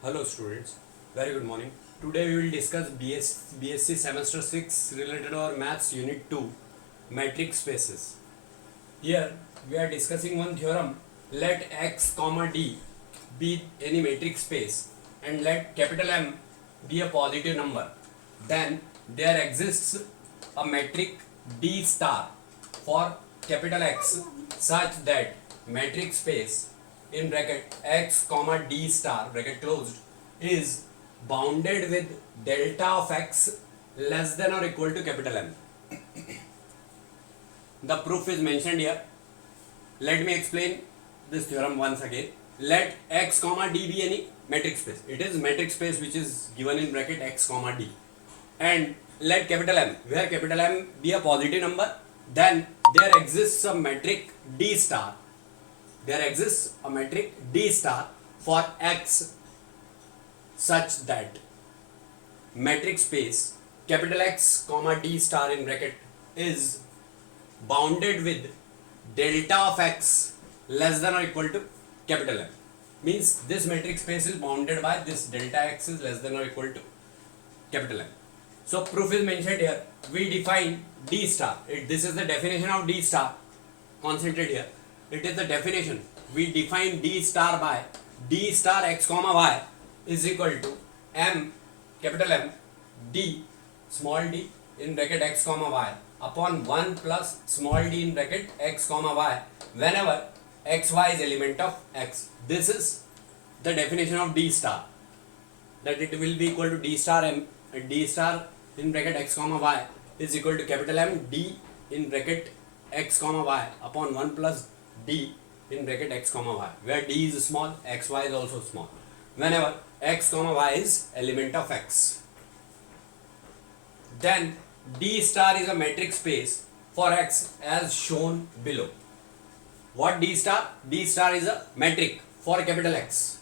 Hello students, very good morning. Today we will discuss BSc Semester 6 related to our Maths Unit 2 metric spaces. Here we are discussing one theorem. Let x comma d be any metric space and let capital M be a positive number. Then there exists a metric d star for capital X such that metric space in bracket x comma d star bracket closed is bounded with delta of x less than or equal to capital M. The proof is mentioned here. Let me explain this theorem once again. Let x comma d be any metric space. It is metric space which is given in bracket x comma d, and let capital M, where capital M be a positive number, then there exists a metric d star. There exists a metric d star for x such that metric space capital X comma d star in bracket is bounded with delta of x less than or equal to capital M. Means this metric space is bounded by this delta x is less than or equal to capital M. So proof is mentioned here. We define d star. This is the definition of d star. Concentrate here. It is the definition. We define d star by d star x comma y is equal to m capital M d small d in bracket x comma y upon 1 plus small d in bracket x comma y whenever xy is element of x. This is the definition of d star, that it will be equal to d star m d star in bracket x comma y is equal to capital M d in bracket x comma y upon 1 plus d in bracket x comma y, where d is small, xy is also small, whenever x comma y is element of x. Then d star is a metric space for x as shown below. What d star? D star is a metric for capital X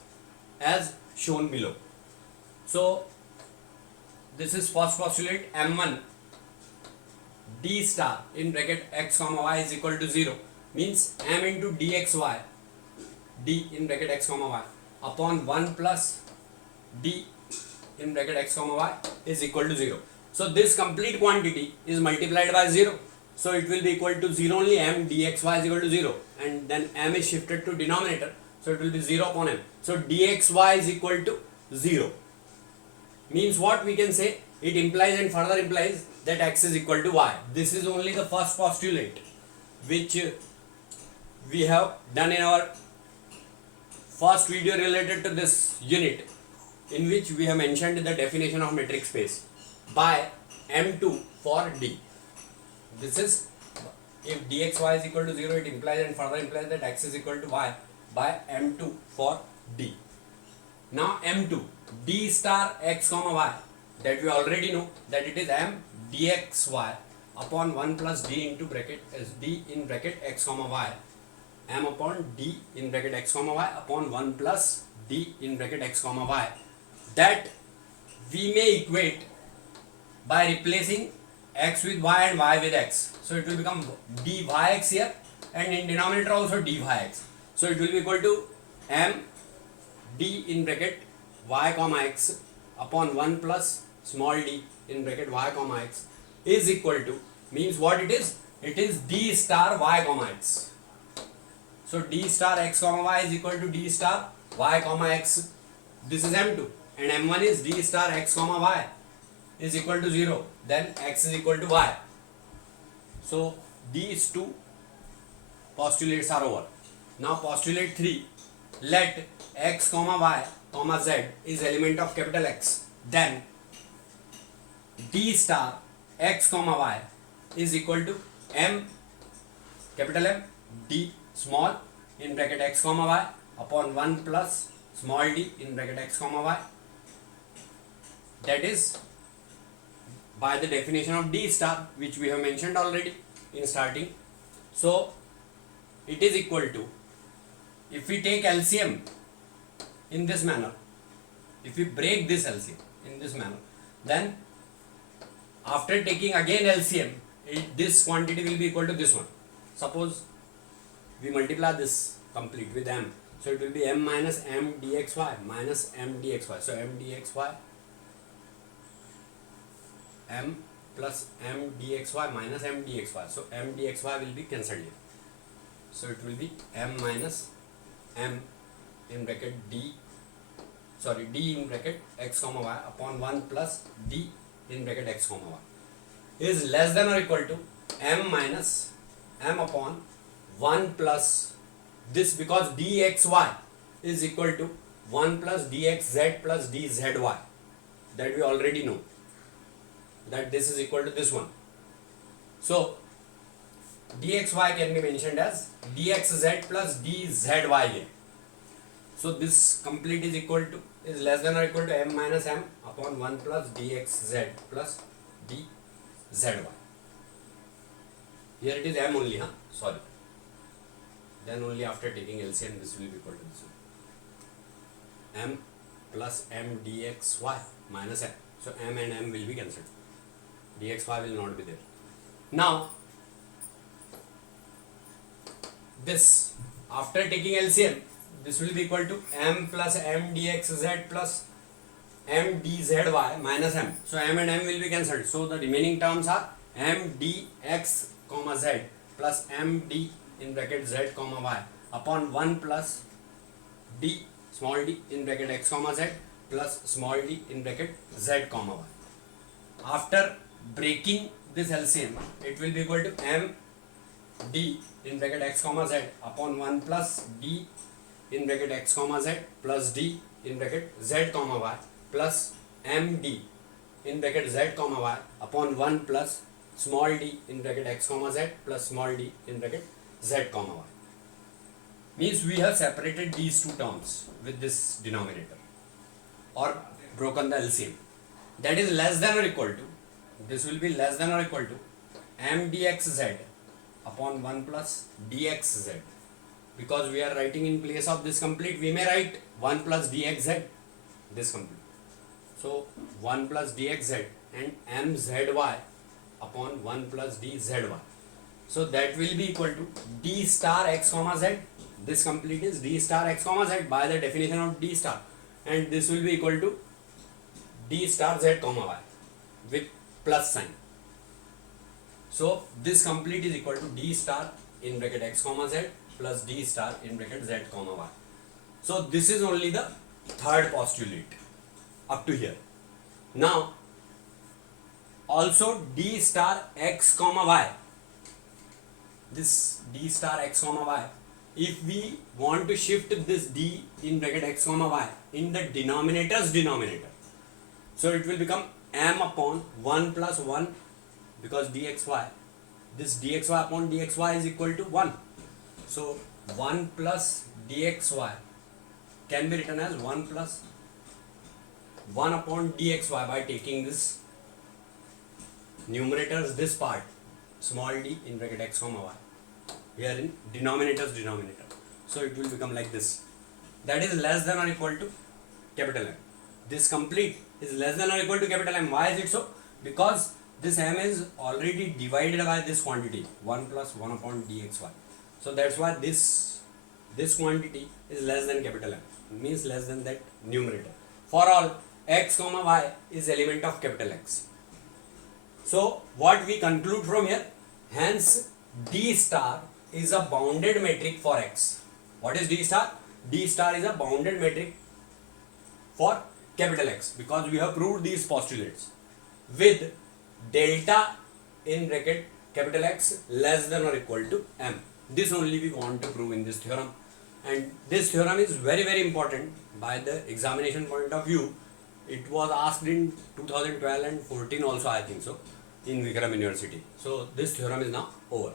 as shown below. So this is first postulate. M1 d star in bracket x comma y is equal to 0 means m into dxy d in bracket x comma y upon 1 plus d in bracket x comma y is equal to 0. So this complete quantity is multiplied by 0. So it will be equal to 0 only. M dxy is equal to 0, and then m is shifted to denominator. So it will be 0 upon m. So dxy is equal to 0. Means what we can say? It implies and further implies that x is equal to y. This is only the first postulate which we have done in our first video related to this unit, in which we have mentioned the definition of metric space by M2 for D. This is, if dxy is equal to 0, it implies and further implies that x is equal to y by M2 for D. Now M2 d star x comma y, that we already know that it is m dxy upon 1 plus d into bracket as d in bracket x comma y, m upon d in bracket x comma y upon 1 plus d in bracket x comma y, that we may equate by replacing x with y and y with x. So it will become dyx here, and in denominator also dyx. So it will be equal to m d in bracket y comma x upon 1 plus small d in bracket y comma x is equal to, means what it is? It is d star y comma x. So d star x comma y is equal to d star y comma x. This is m2, and m1 is d star x comma y is equal to 0. Then x is equal to y. So these two postulates are over. Now postulate 3. Let x comma y comma z is element of capital X. Then d star x comma y is equal to m capital M d small in bracket x comma y upon 1 plus small d in bracket x comma y. That is by the definition of d star, which we have mentioned already in starting. So it is equal to, if we take LCM in this manner, if we break this LCM in this manner, then after taking again LCM, this quantity will be equal to this one. Suppose we multiply this complete with m, So it will be m minus m dxy minus m dxy. So m dxy, m plus m dxy minus m dxy. So m dxy will be cancelled here. So it will be m minus m in bracket d in bracket x comma y upon 1 plus d in bracket x comma y is less than or equal to m minus m upon 1 plus this, because dxy is equal to 1 plus dxz plus dzy, that we already know that this is equal to this one. So dxy can be mentioned as dxz plus dzy here. So this complete is equal to, is less than or equal to m minus m upon 1 plus dxz plus dzy. Here it is m only, sorry. Then only after taking LCM this will be equal to this one. M plus m dxy minus m. So m and m will be cancelled. Dxy will not be there. Now this, after taking LCM, this will be equal to m plus m dxz plus m dzy minus m. So m and m will be cancelled. So the remaining terms are m dx comma z plus m d in bracket z comma y upon 1 plus d small d in bracket x comma z plus small d in bracket z comma y. After breaking this LCM, it will be equal to m d in bracket x comma z upon 1 plus d in bracket x comma z plus d in bracket z comma y plus m d in bracket z comma y upon 1 plus small d in bracket x comma z plus small d in bracket z comma y. Means we have separated these two terms with this denominator or broken the LCM. That is less than or equal to, this will be less than or equal to m dxz upon 1 plus dxz. Because we are writing in place of this complete, we may write 1 plus dxz, this complete. So 1 plus dxz and mzy upon 1 plus dzy. So that will be equal to d star x comma z. This complete is d star x comma z by the definition of d star, and this will be equal to d star z comma y with plus sign. So this complete is equal to d star in bracket x comma z plus d star in bracket z comma y. So this is only the third postulate up to here. Now also d star x comma y, this d star x comma y, if we want to shift this d in bracket x comma y in the denominator's denominator, so it will become m upon 1 plus 1, because dxy, this dxy upon dxy is equal to 1. So 1 plus dxy can be written as 1 plus 1 upon dxy by taking this numerators, this part small d in bracket x comma y here in denominator's denominator. So it will become like this. That is less than or equal to capital M. This complete is less than or equal to capital M. Why is it so? Because this M is already divided by this quantity 1 plus 1 upon dxy. So that's why this quantity is less than capital M. It means less than that numerator. For all x comma y is element of capital X. So what we conclude from here, hence d star is a bounded metric for x. What is d star? D star is a bounded metric for capital X, because we have proved these postulates with delta in bracket capital X less than or equal to m. This only we want to prove in this theorem, and this theorem is very, very important by the examination point of view. It was asked in 2012 and 14 also, I think so, in VikramUniversity. So this theorem is now over.